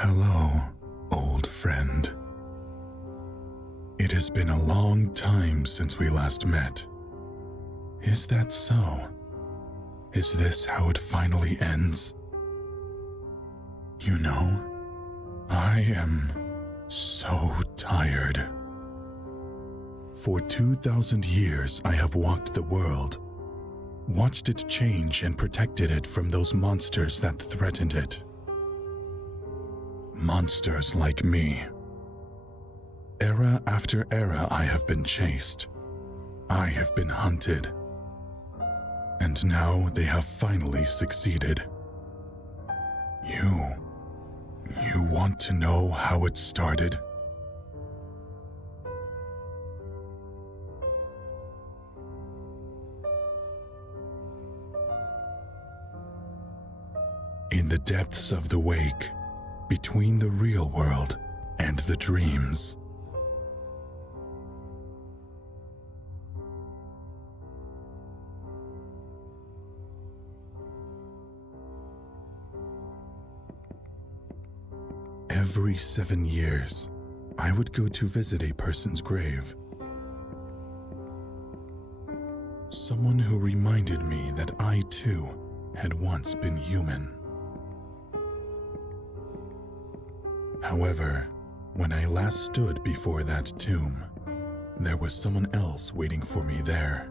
Hello, old friend. It has been a long time since we last met. Is that so? Is this how it finally ends? You know, I am so tired. For 2,000 years I have walked the world, watched it change and protected it from those monsters that threatened it. Monsters like me. Era after era I have been chased. I have been hunted. And now they have finally succeeded. You want to know how it started? In the depths of the wake, between the real world and the dreams. Every 7 years, I would go to visit a person's grave. Someone who reminded me that I too had once been human. However, when I last stood before that tomb, there was someone else waiting for me there.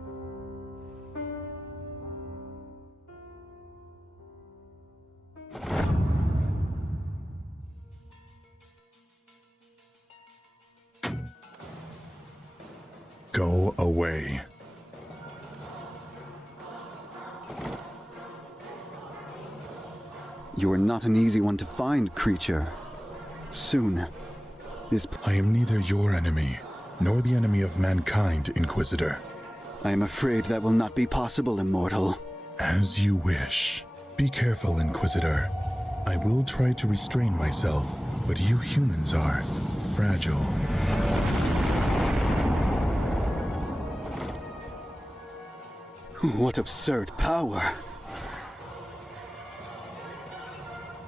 Go away. You are not an easy one to find, creature. Soon, I am neither your enemy, nor the enemy of mankind, Inquisitor. I am afraid that will not be possible, Immortal. As you wish. Be careful, Inquisitor. I will try to restrain myself, but you humans are fragile. What absurd power!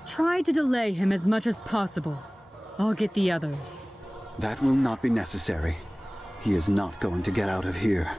Try to delay him as much as possible. I'll get the others. That will not be necessary. He is not going to get out of here.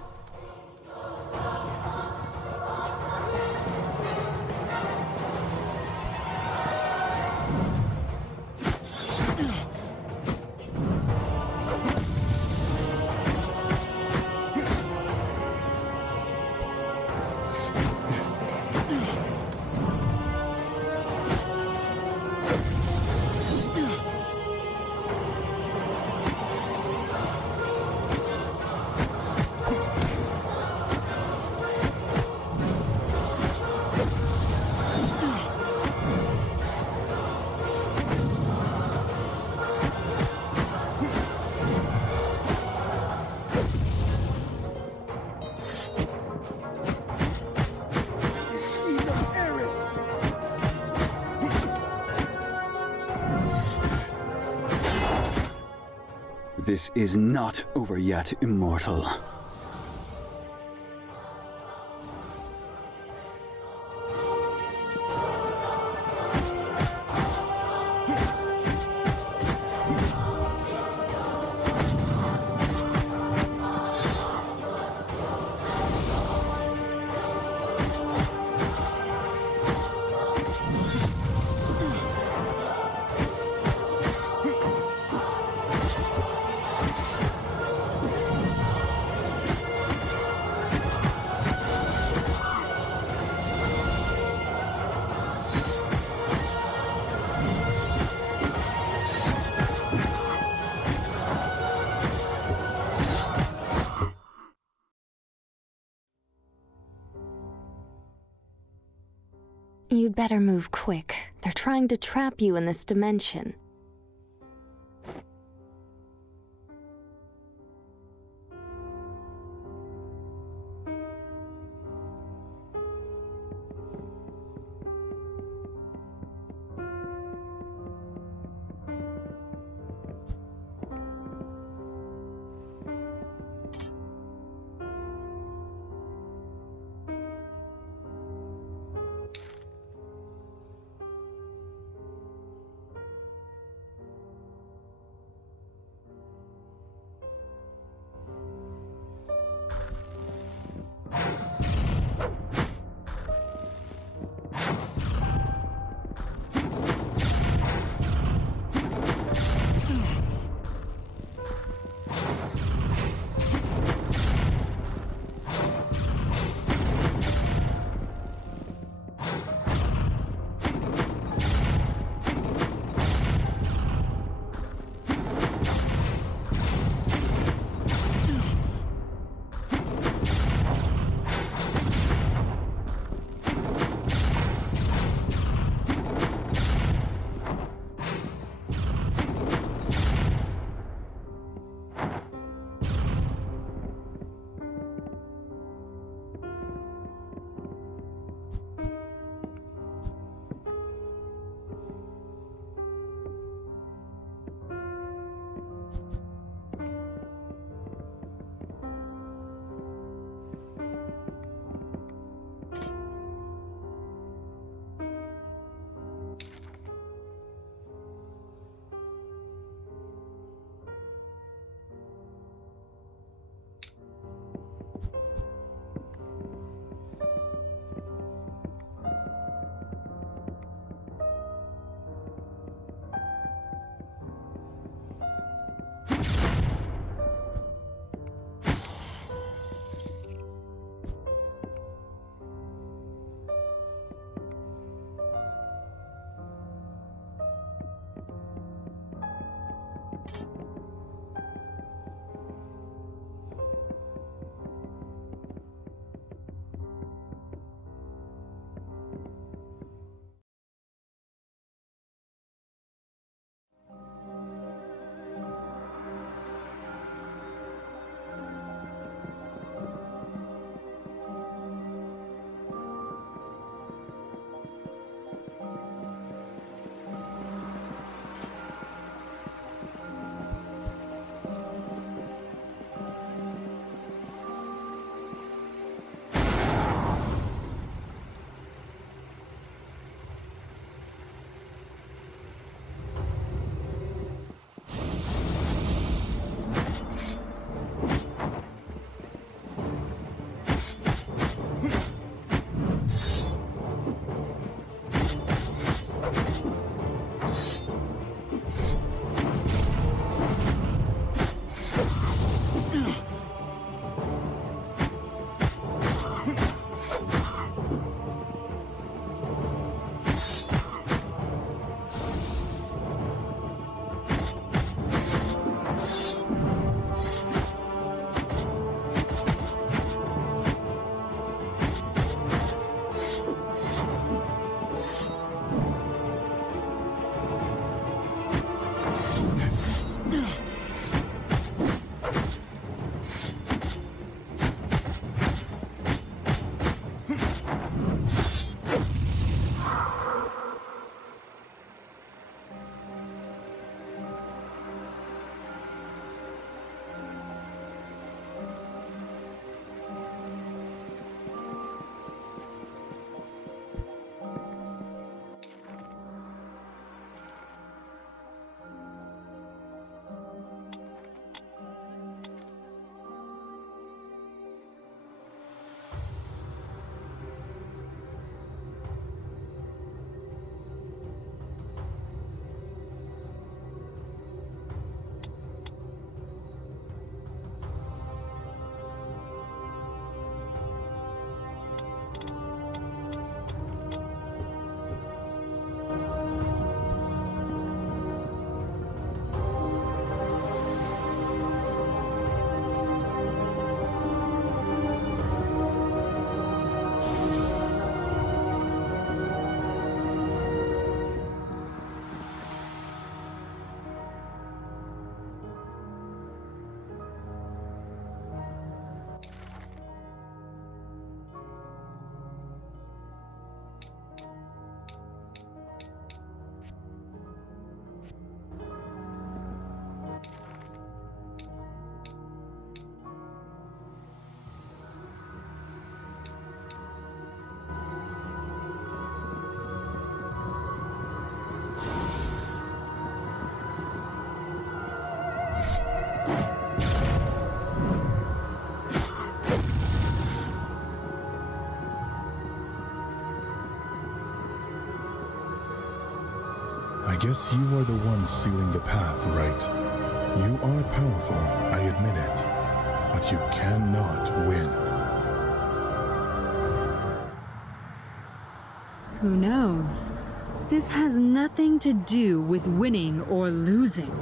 This is not over yet, Immortal. You'd better move quick. They're trying to trap you in this dimension. I guess you are the one sealing the path, right? You are powerful, I Who knows? This has nothing to do with winning or losing.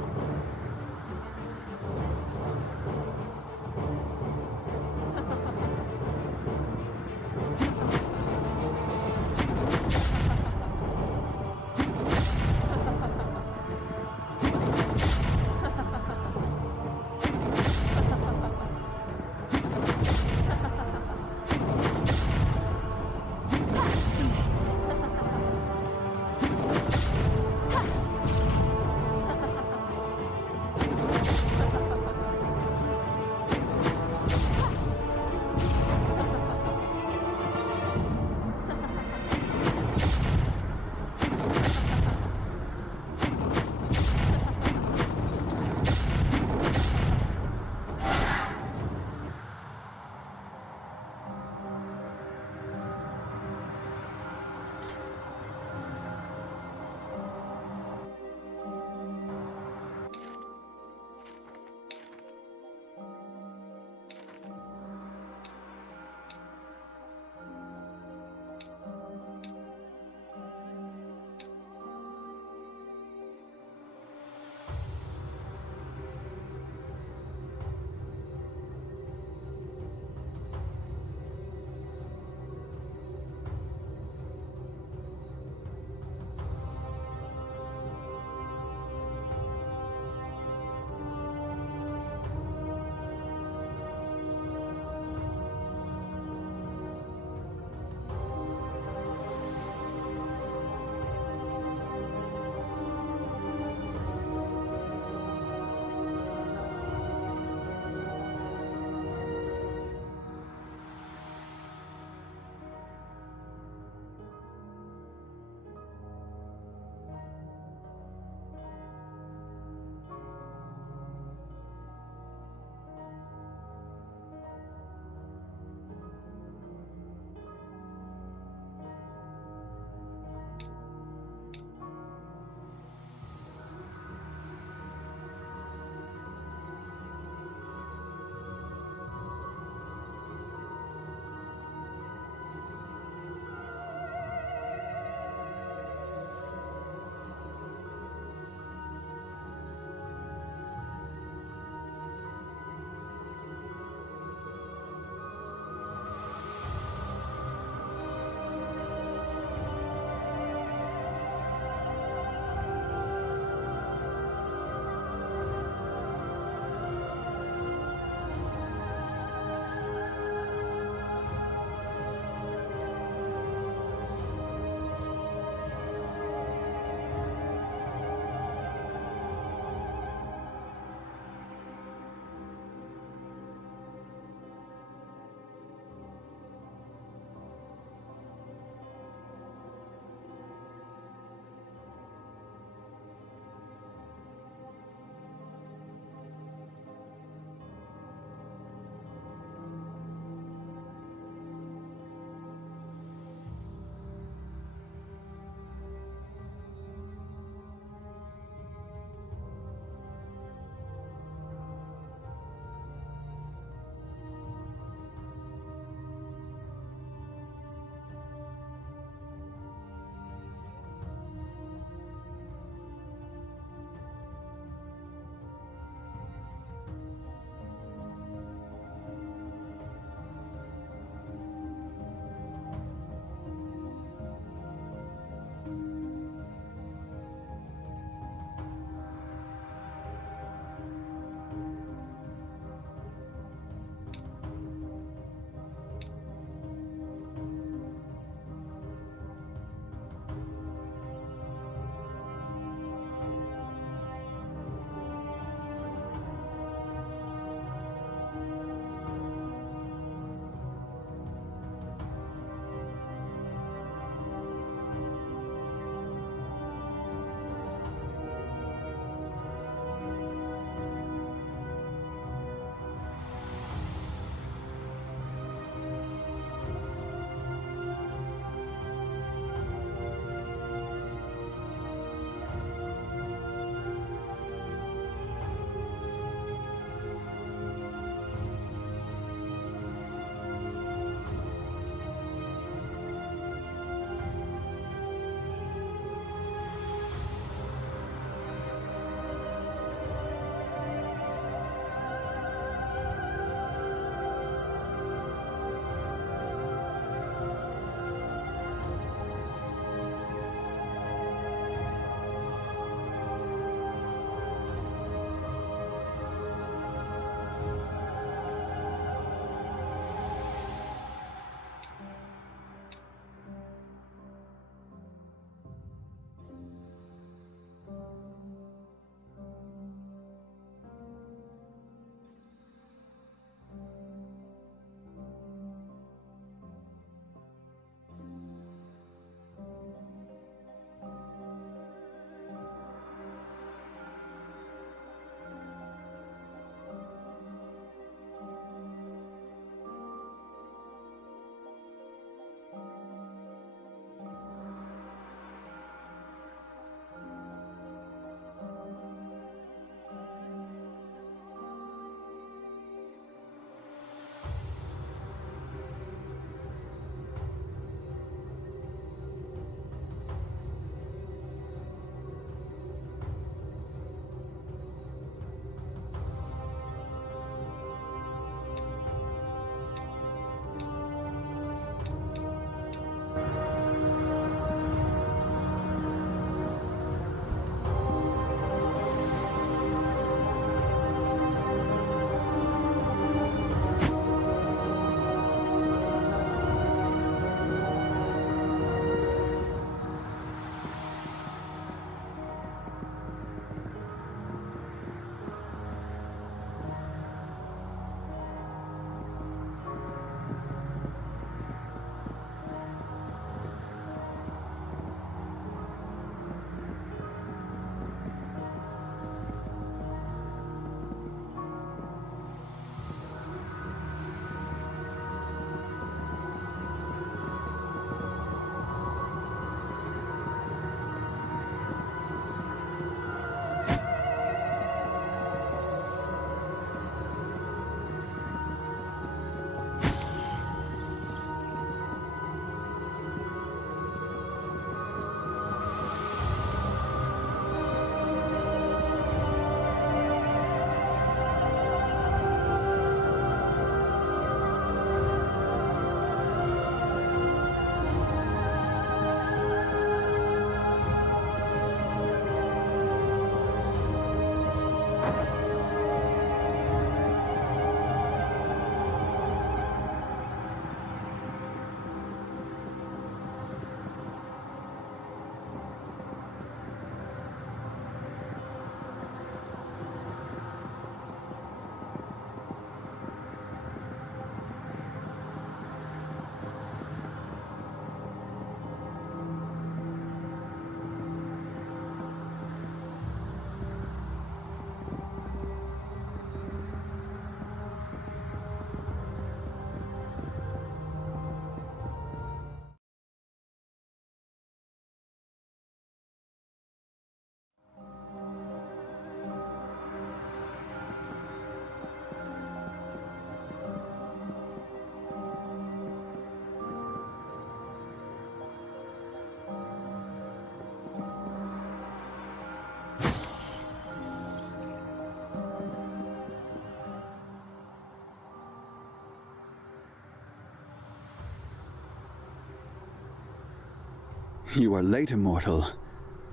You are late, Immortal.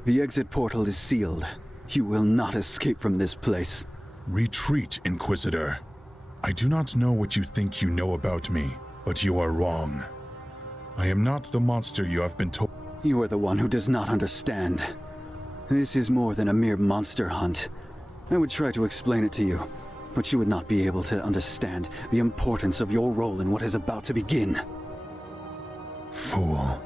The exit portal is sealed. You will not escape from this place. Retreat, Inquisitor. I do not know what you think you know about me, but you are wrong. I am not the monster you have been told. You are the one who does not understand. This is more than a mere monster hunt. I would try to explain it to you, but you would not be able to understand the importance of your role in what is about to begin. Fool.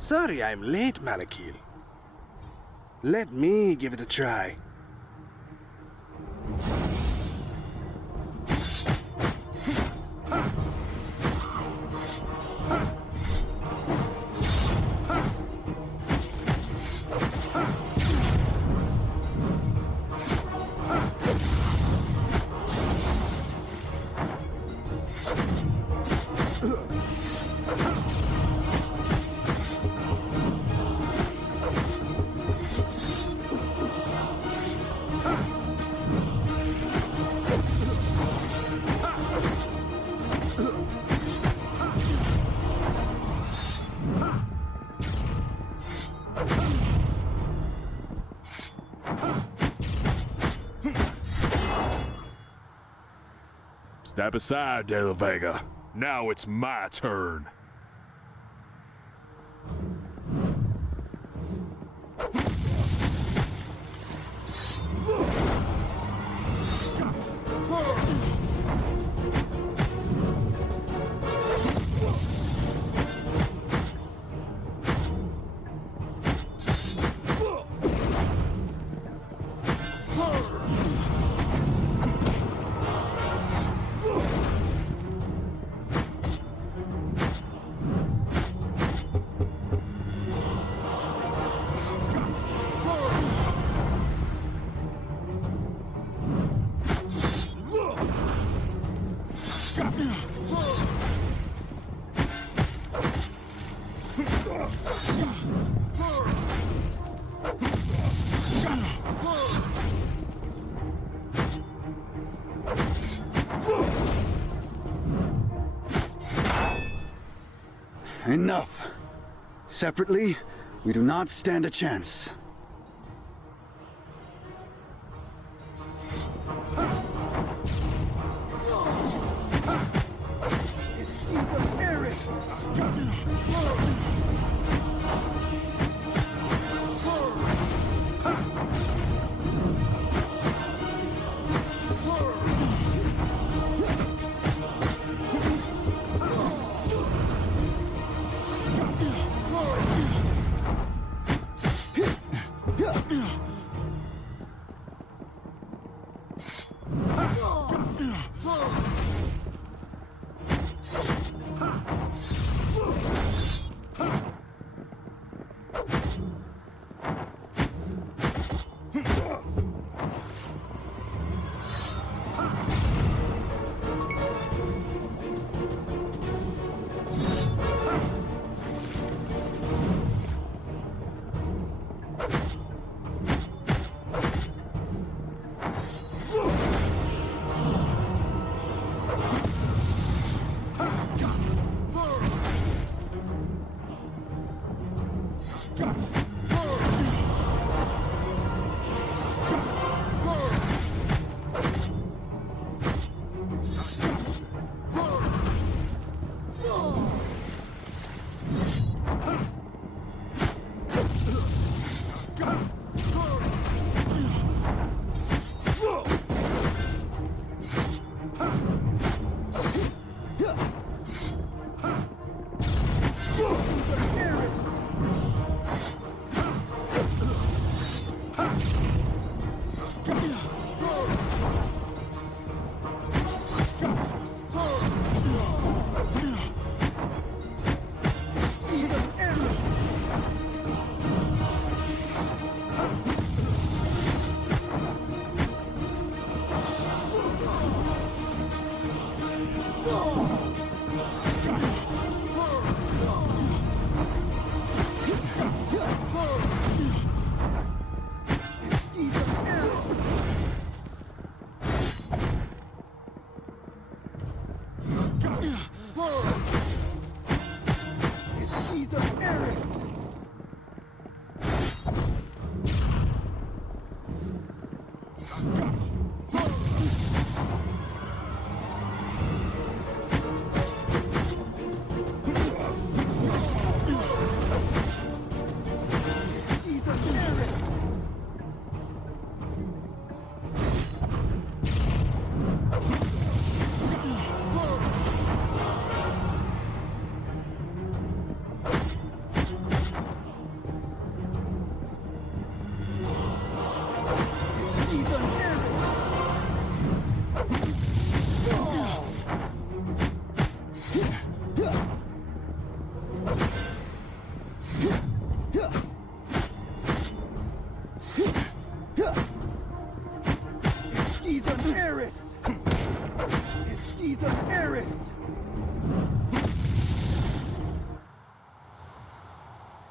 Sorry I'm late, Malakil. Let me give it a try. Step aside, De La Vega. Now it's my turn. Enough. Separately, we do not stand a chance.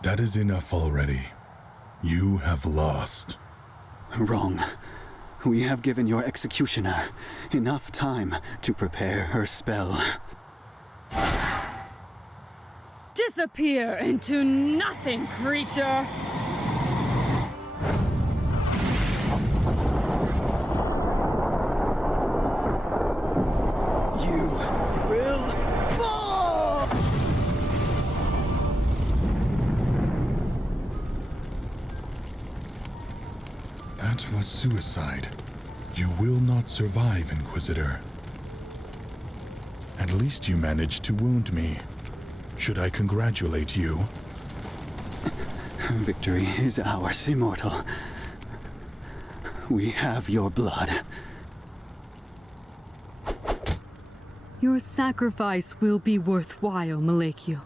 That is enough already. You have lost. Wrong. We have given your executioner enough time to prepare her spell. Disappear into nothing, creature! You will fall! That was suicide. You will not survive, Inquisitor. At least you managed to wound me. Should I congratulate you? Victory is ours, Immortal. We have your blood. Your sacrifice will be worthwhile, Malekio.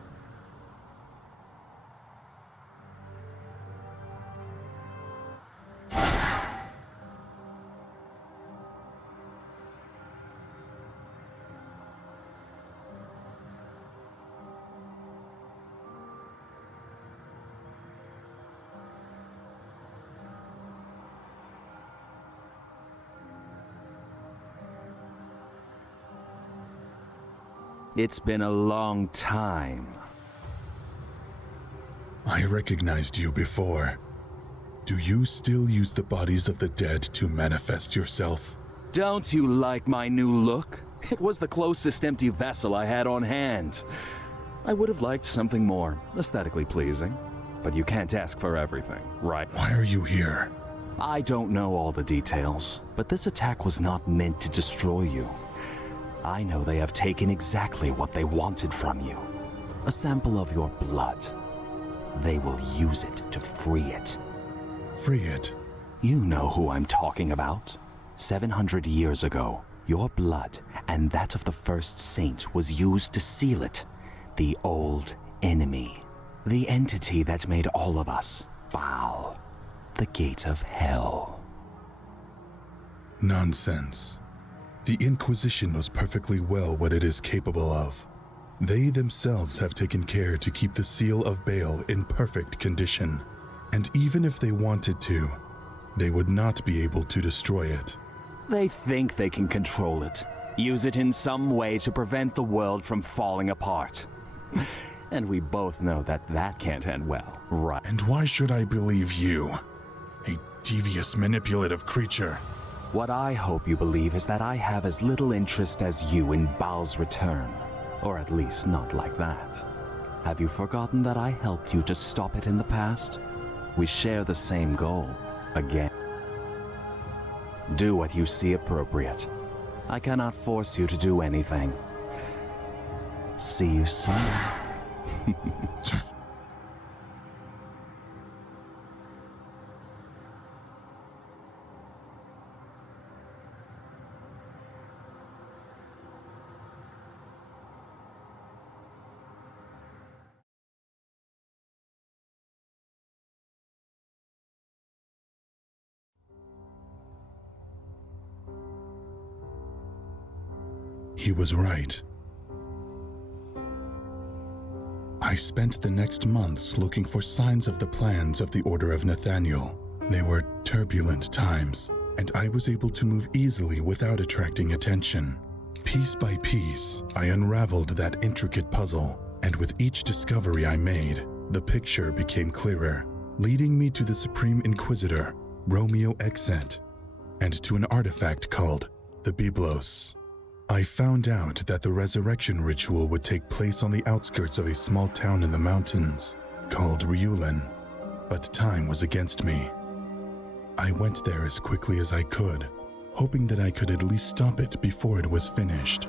It's been a long time. I recognized you before. Do you still use the bodies of the dead to manifest yourself? Don't you like my new look? It was the closest empty vessel I had on hand. I would have liked something more aesthetically pleasing, but you can't ask for everything, right? Why are you here? I don't know all the details, but this attack was not meant to destroy you. I know they have taken exactly what they wanted from you. A sample of your blood. They will use it to free it. Free it? You know who I'm talking about. 700 years ago, your blood and that of the first saint was used to seal it. The old enemy. The entity that made all of us bow. The gate of hell. Nonsense. The Inquisition knows perfectly well what it is capable of. They themselves have taken care to keep the seal of Baal in perfect condition. And even if they wanted to, they would not be able to destroy it. They think they can control it. Use it in some way to prevent the world from falling apart. And we both know that that can't end well, right? And why should I believe you? A devious, manipulative creature. What I hope you believe is that I have as little interest as you in Baal's return. Or at least not like that. Have you forgotten that I helped you to stop it in the past? We share the same goal. Again. Do what you see appropriate. I cannot force you to do anything. See you soon. He was right. I spent the next months looking for signs of the plans of the Order of Nathaniel. They were turbulent times, and I was able to move easily without attracting attention. Piece by piece, I unraveled that intricate puzzle, and with each discovery I made, the picture became clearer, leading me to the Supreme Inquisitor, Romeo Exant, and to an artifact called the Byblos. I found out that the resurrection ritual would take place on the outskirts of a small town in the mountains called Ryulen, but time was against me. I went there as quickly as I could, hoping that I could at least stop it before it was finished.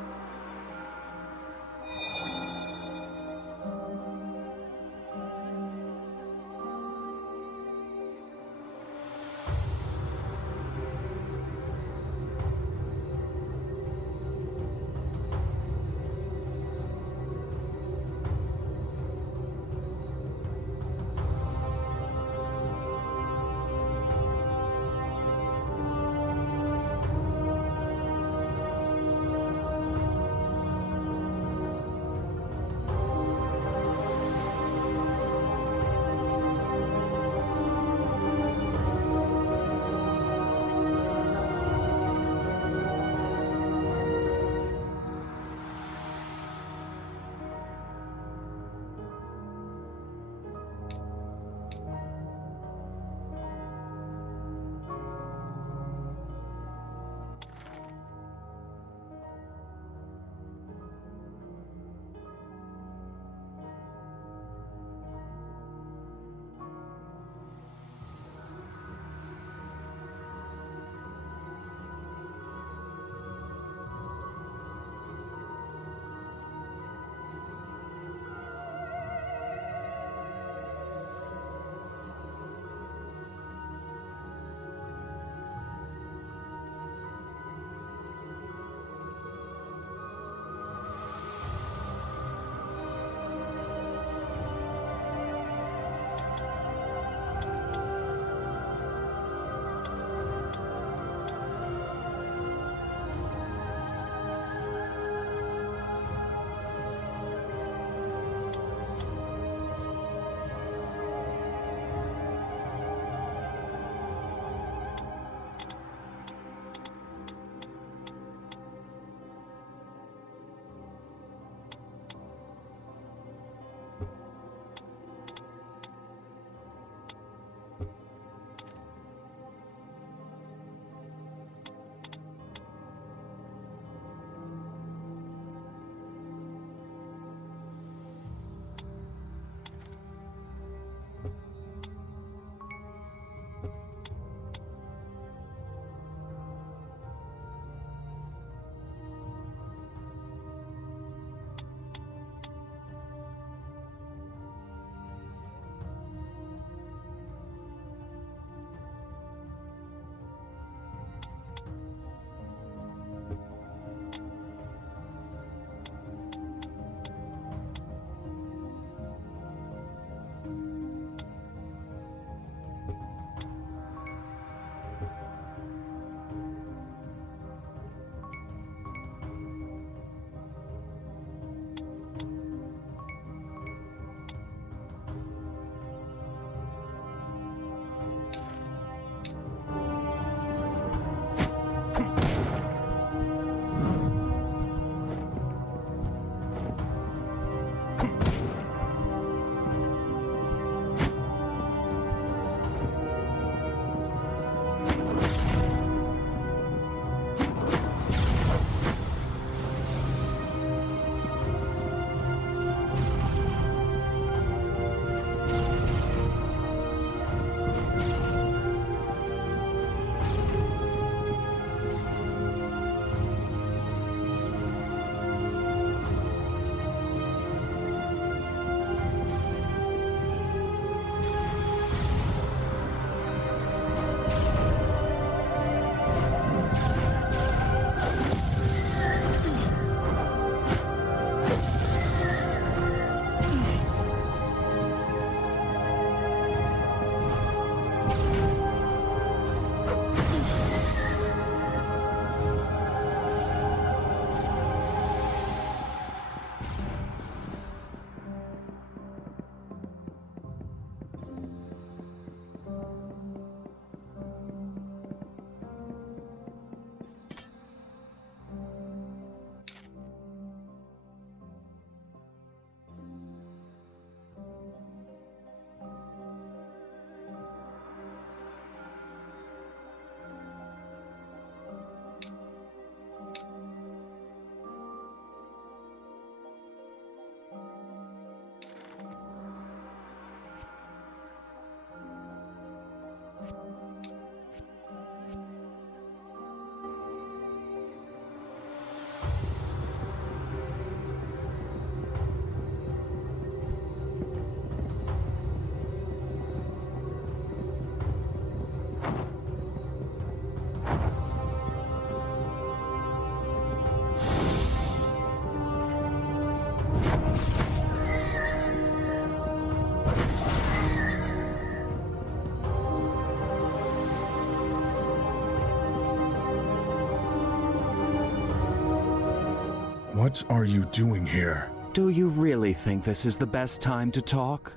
What are you doing here? Do you really think this is the best time to talk?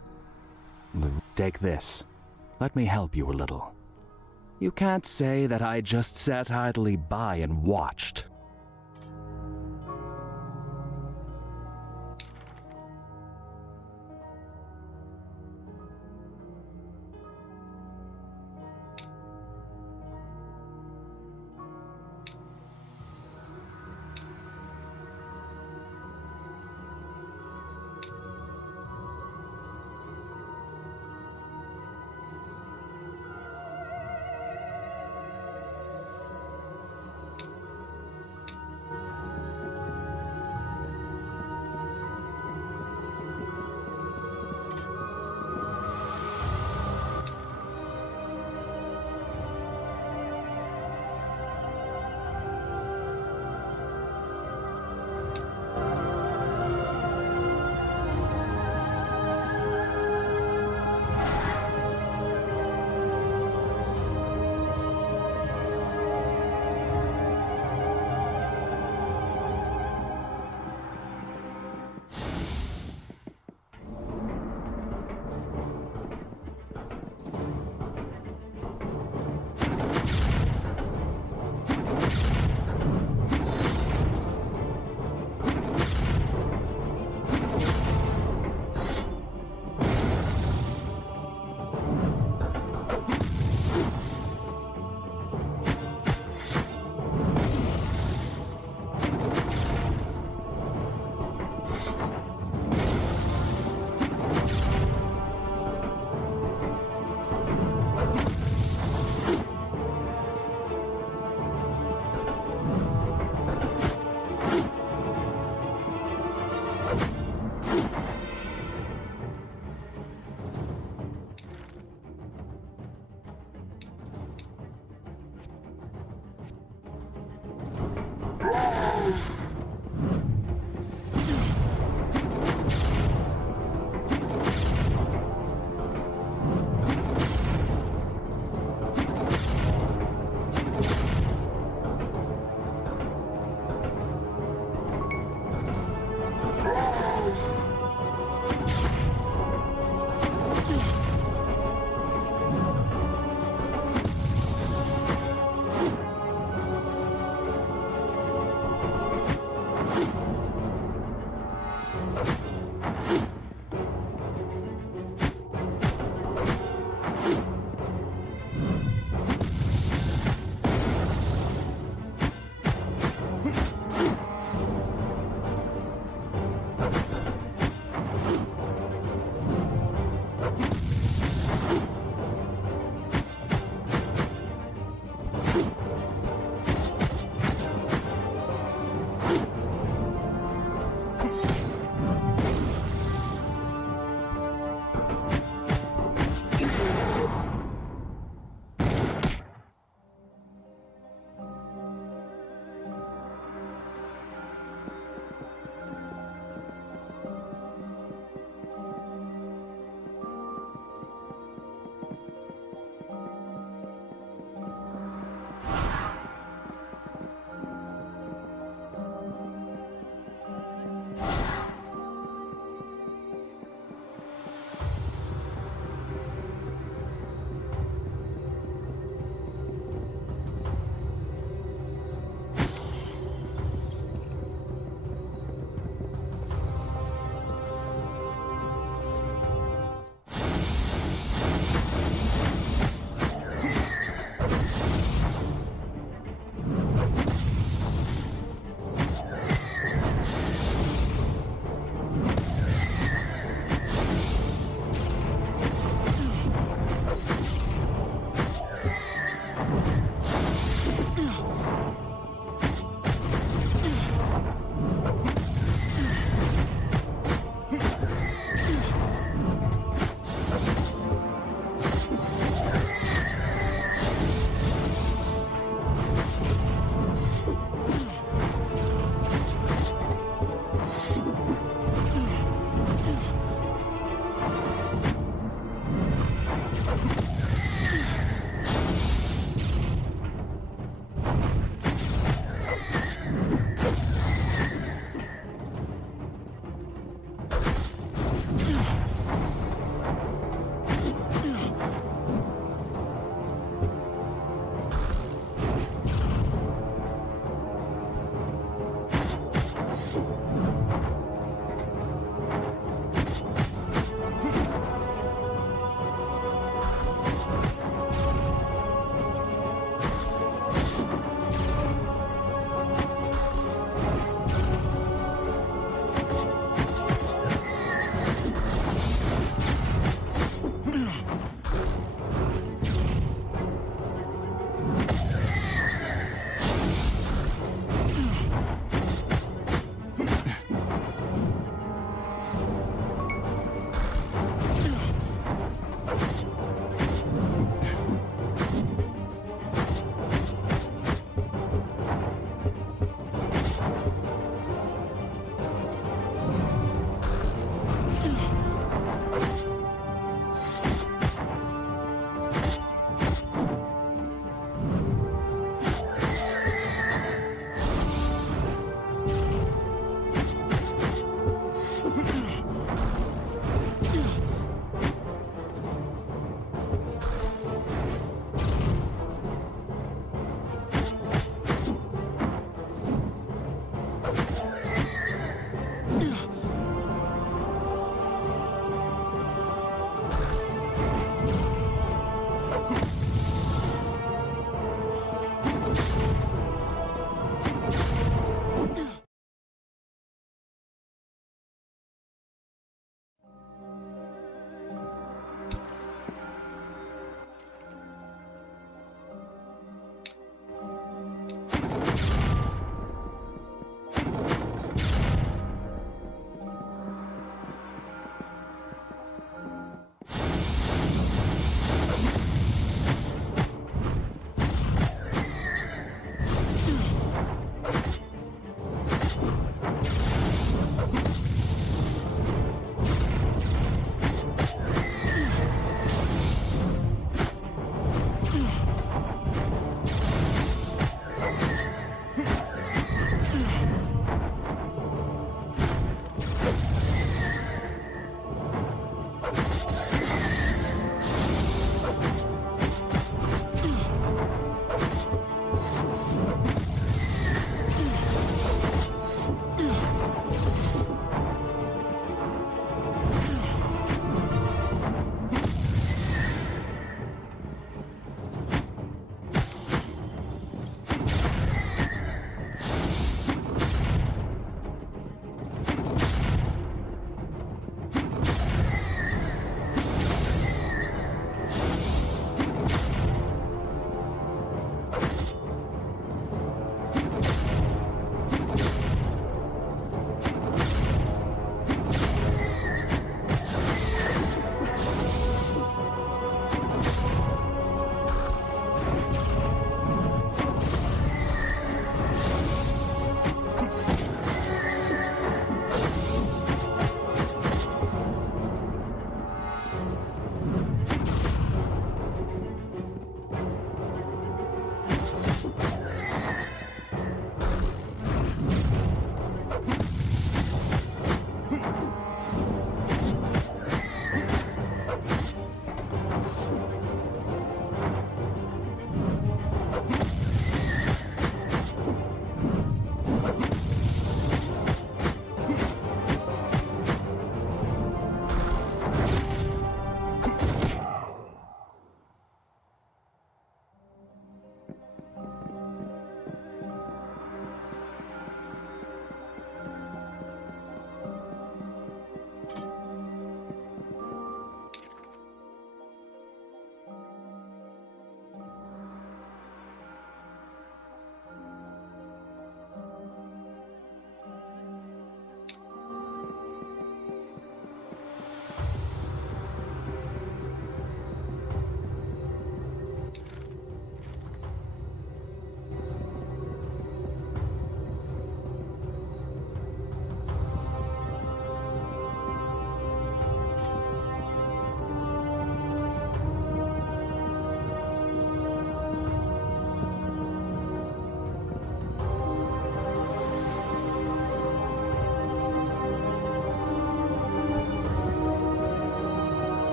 Take this. Let me help you a little. You can't say that I just sat idly by and watched.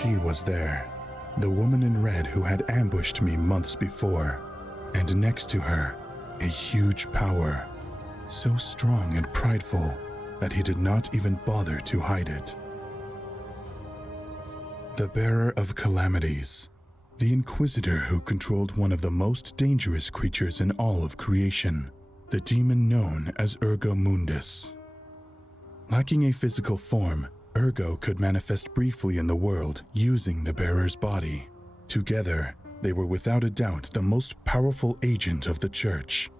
she was there, the woman in red who had ambushed me months before, and next to her, a huge power, so strong and prideful that he did not even bother to hide it. The bearer of calamities, the Inquisitor who controlled one of the most dangerous creatures in all of creation, the demon known as Ergo Mundus. Lacking a physical form, Ergo could manifest briefly in the world using the bearer's body. Together, they were without a doubt the most powerful agent of the Church,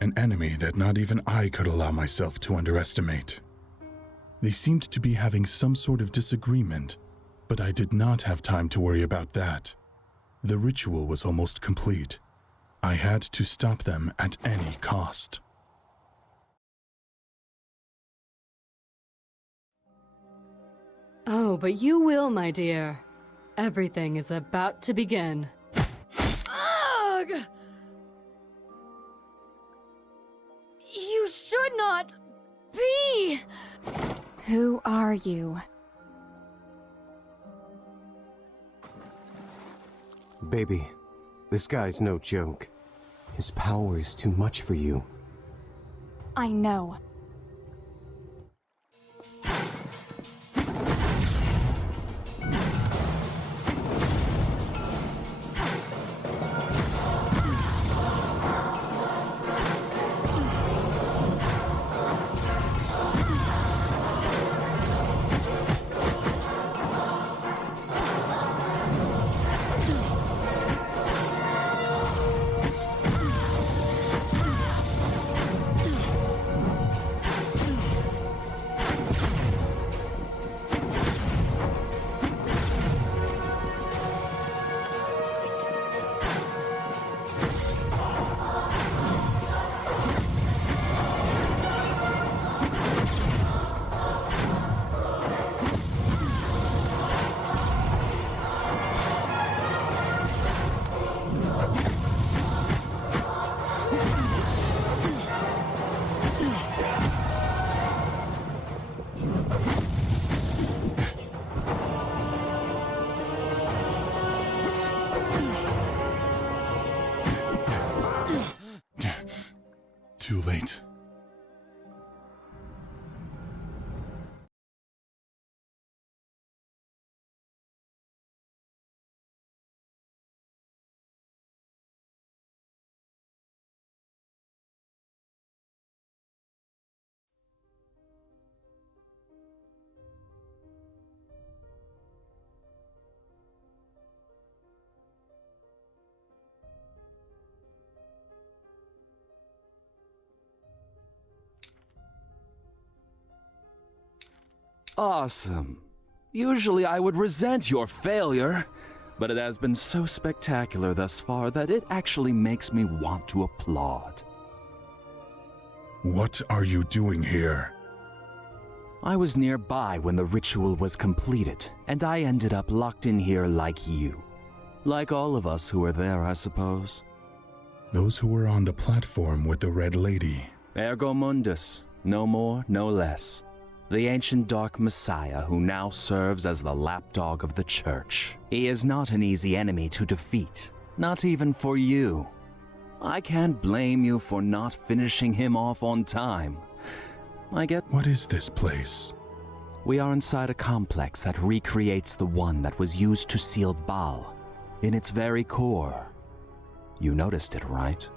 an enemy that not even I could allow myself to underestimate. They seemed to be having some sort of disagreement, but I did not have time to worry about that. The ritual was almost complete. I had to stop them at any cost. Oh, but you will, my dear. Everything is about to begin. Ugh! You should not be! Who are you? Baby, this guy's no joke. His power is too much for you. I know. Too late. Awesome. Usually I would resent your failure, but it has been so spectacular thus far that it actually makes me want to applaud. What are you doing here? I was nearby when the ritual was completed, and I ended up locked in here like you. Like all of us who were there, I suppose. Those who were on the platform with the Red Lady. Ergo Mundus, no more, no less. The ancient Dark Messiah who now serves as the lapdog of the Church. He is not an easy enemy to defeat, not even for you. I can't blame you for not finishing him off on time. What is this place? We are inside a complex that recreates the one that was used to seal Baal, in its very core. You noticed it, right?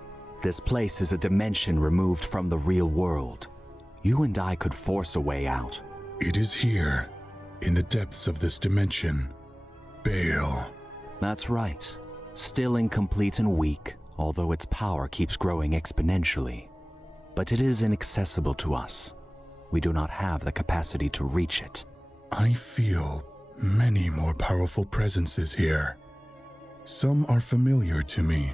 This place is a dimension removed from the real world. You and I could force a way out. It is here, in the depths of this dimension. Baal. That's right. Still incomplete and weak, although its power keeps growing exponentially. But it is inaccessible to us. We do not have the capacity to reach it. I feel many more powerful presences here. Some are familiar to me.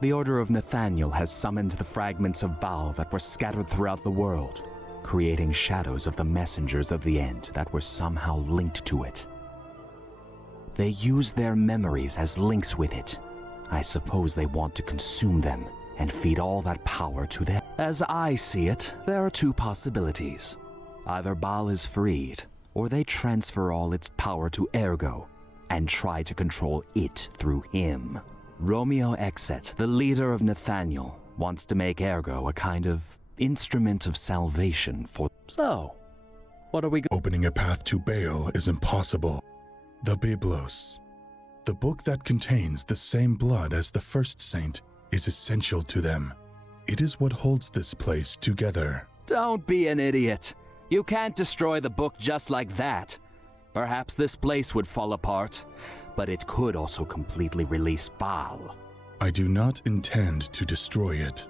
The Order of Nathaniel has summoned the fragments of Baal that were scattered throughout the world, creating shadows of the messengers of the end that were somehow linked to it. They use their memories as links with it. I suppose they want to consume them and feed all that power to them. As I see it, there are two possibilities. Either Baal is freed, or they transfer all its power to Ergo, and try to control it through him. Romeo Exet, the leader of Nathaniel, wants to make Ergo a kind of instrument of salvation for... So, what are we... Opening a path to Baal is impossible. The Byblos, the book that contains the same blood as the first saint, is essential to them. It is what holds this place together. Don't be an idiot. You can't destroy the book just like that. Perhaps this place would fall apart, but it could also completely release Baal. I do not intend to destroy it.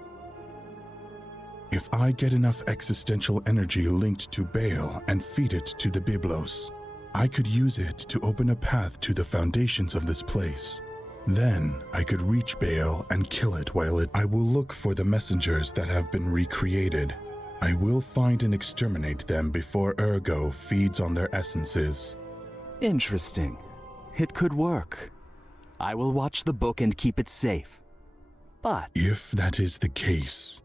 If I get enough existential energy linked to Baal and feed it to the Byblos, I could use it to open a path to the foundations of this place. Then I could reach Baal and kill it I will look for the messengers that have been recreated. I will find and exterminate them before Ergo feeds on their essences. Interesting. It could work. I will watch the book and keep it safe. But... if that is the case...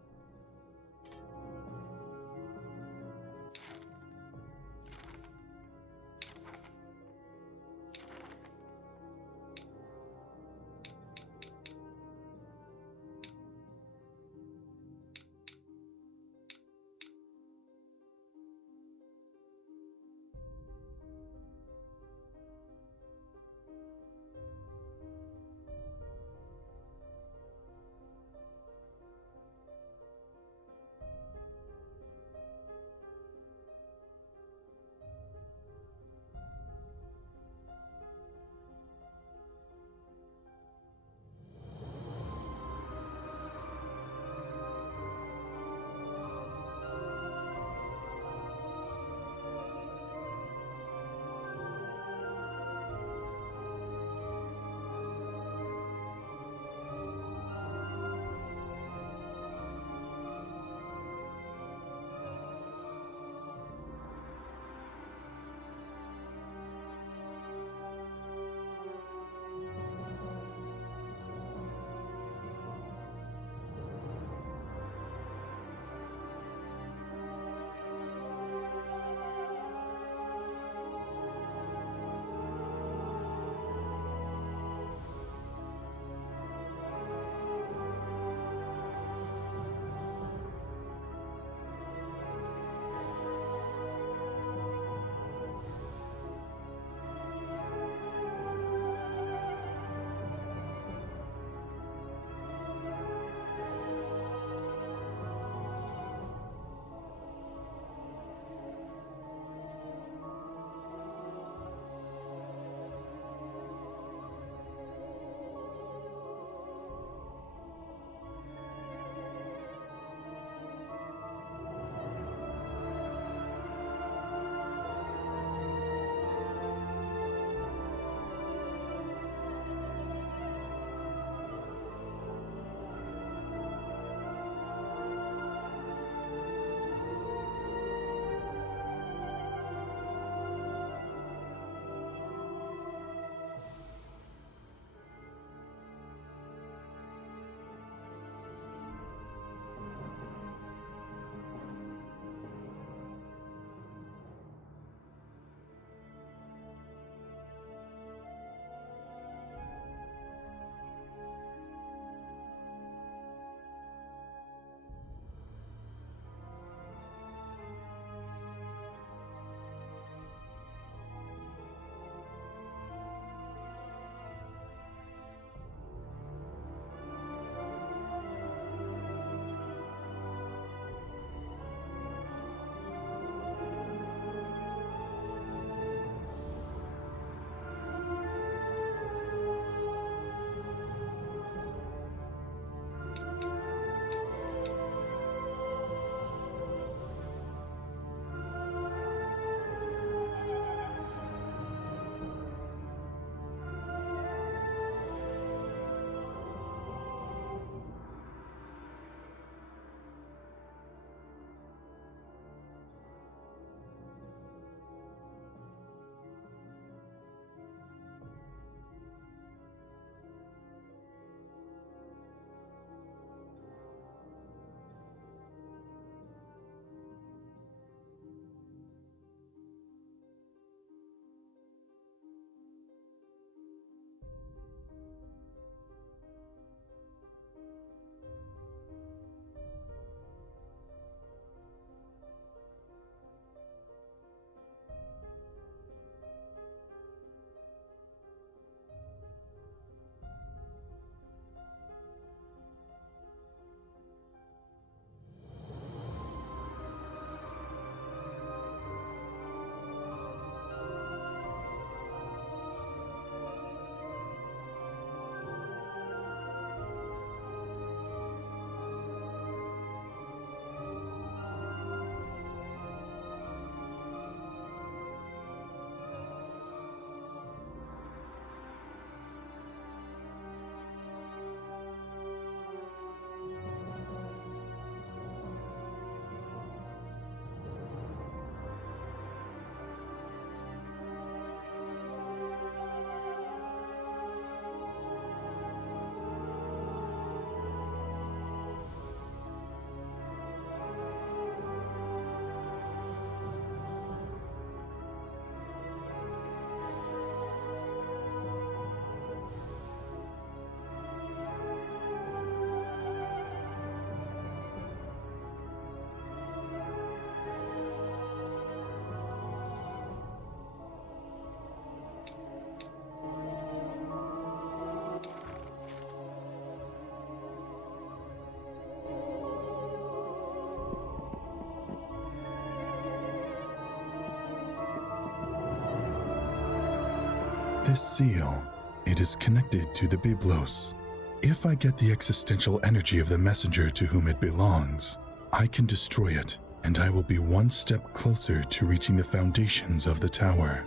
This seal, it is connected to the Byblos. If I get the existential energy of the messenger to whom it belongs, I can destroy it, and I will be one step closer to reaching the foundations of the tower.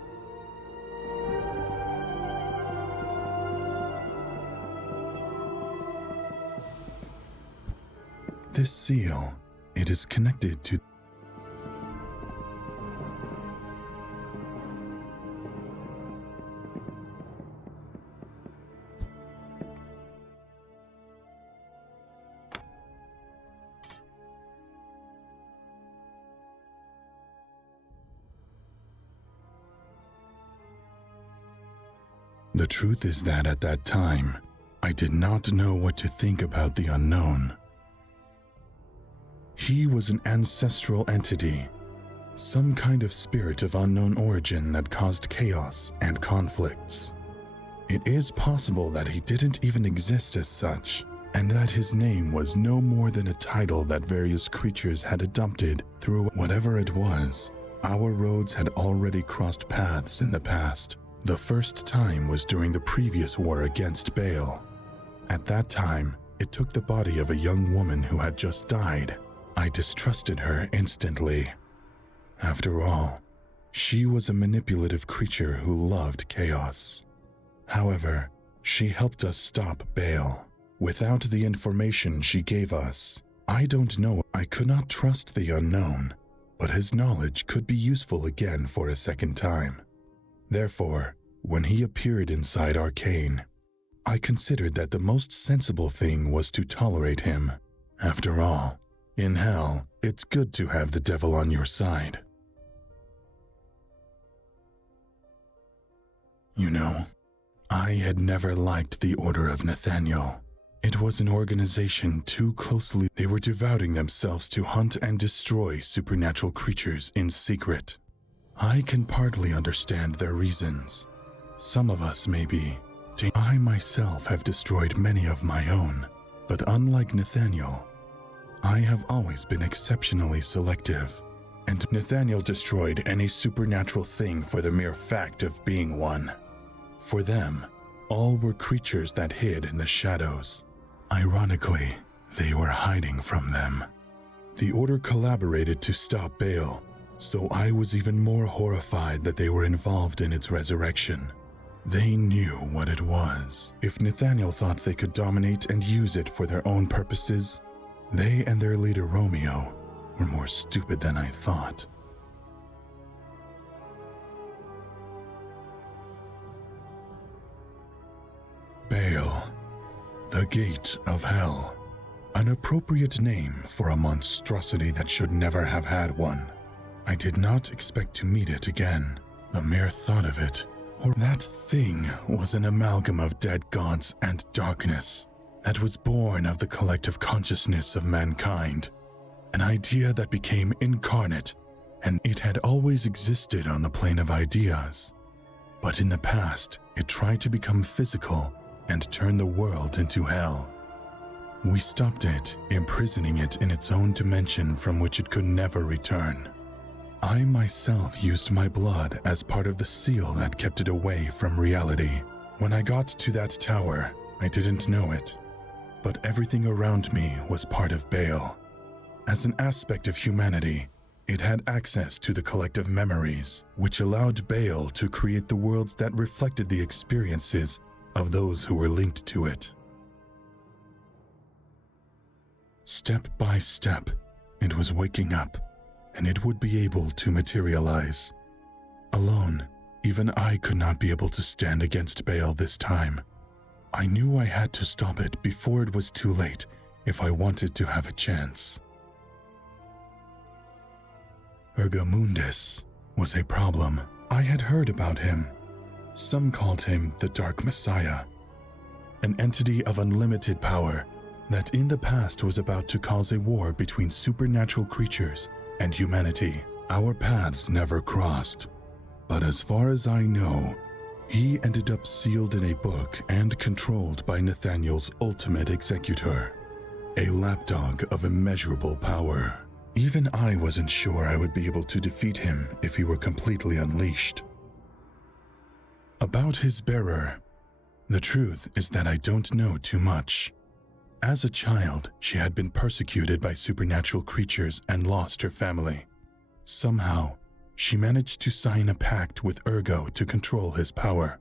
This seal, it is connected to The truth is that at that time, I did not know what to think about the unknown. He was an ancestral entity, some kind of spirit of unknown origin that caused chaos and conflicts. It is possible that he didn't even exist as such, and that his name was no more than a title that various creatures had adopted through whatever it was. Our roads had already crossed paths in the past. The first time was during the previous war against Baal. At that time, it took the body of a young woman who had just died. I distrusted her instantly. After all, she was a manipulative creature who loved chaos. However, she helped us stop Baal. Without the information she gave us, I don't know, I could not trust the unknown, but his knowledge could be useful again for a second time. Therefore, when he appeared inside Arcane, I considered that the most sensible thing was to tolerate him. After all, in hell, it's good to have the devil on your side. You know, I had never liked the Order of Nathaniel. It was an organization too closely. They were devoting themselves to hunt and destroy supernatural creatures in secret. I can partly understand their reasons. Some of us maybe. I myself have destroyed many of my own, but unlike Nathaniel, I have always been exceptionally selective, and Nathaniel destroyed any supernatural thing for the mere fact of being one. For them, all were creatures that hid in the shadows. Ironically, they were hiding from them. The Order collaborated to stop Baal, so I was even more horrified that they were involved in its resurrection. They knew what it was. If Nathaniel thought they could dominate and use it for their own purposes, they and their leader Romeo were more stupid than I thought. Baal, the Gate of Hell. An appropriate name for a monstrosity that should never have had one. I did not expect to meet it again. The mere thought of it, or that thing, was an amalgam of dead gods and darkness that was born of the collective consciousness of mankind. An idea that became incarnate, and it had always existed on the plane of ideas. But in the past, it tried to become physical and turn the world into hell. We stopped it, imprisoning it in its own dimension from which it could never return. I myself used my blood as part of the seal that kept it away from reality. When I got to that tower, I didn't know it, but everything around me was part of Baal. As an aspect of humanity, it had access to the collective memories, which allowed Baal to create the worlds that reflected the experiences of those who were linked to it. Step by step, it was waking up, and it would be able to materialize. Alone, even I could not be able to stand against Baal this time. I knew I had to stop it before it was too late if I wanted to have a chance. Ergamundus was a problem. I had heard about him. Some called him the Dark Messiah, an entity of unlimited power that in the past was about to cause a war between supernatural creatures and humanity. Our paths never crossed, but as far as I know, he ended up sealed in a book and controlled by Nathaniel's ultimate executor, a lapdog of immeasurable power. Even I wasn't sure I would be able to defeat him if he were completely unleashed. About his bearer, the truth is that I don't know too much. As a child, she had been persecuted by supernatural creatures and lost her family. Somehow, she managed to sign a pact with Ergo to control his power.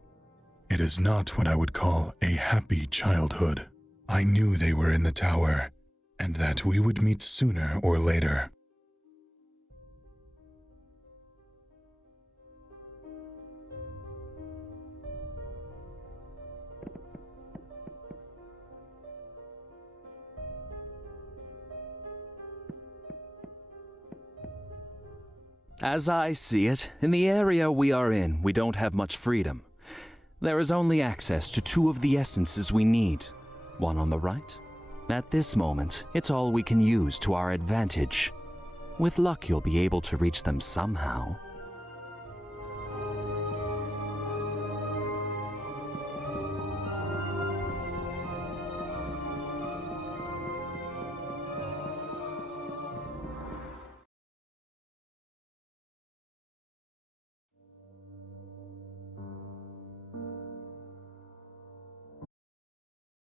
It is not what I would call a happy childhood. I knew they were in the tower, and that we would meet sooner or later. As I see it, in the area we are in, we don't have much freedom. There is only access to 2 of the essences we need, one on the right. At this moment, it's all we can use to our advantage. With luck, you'll be able to reach them somehow.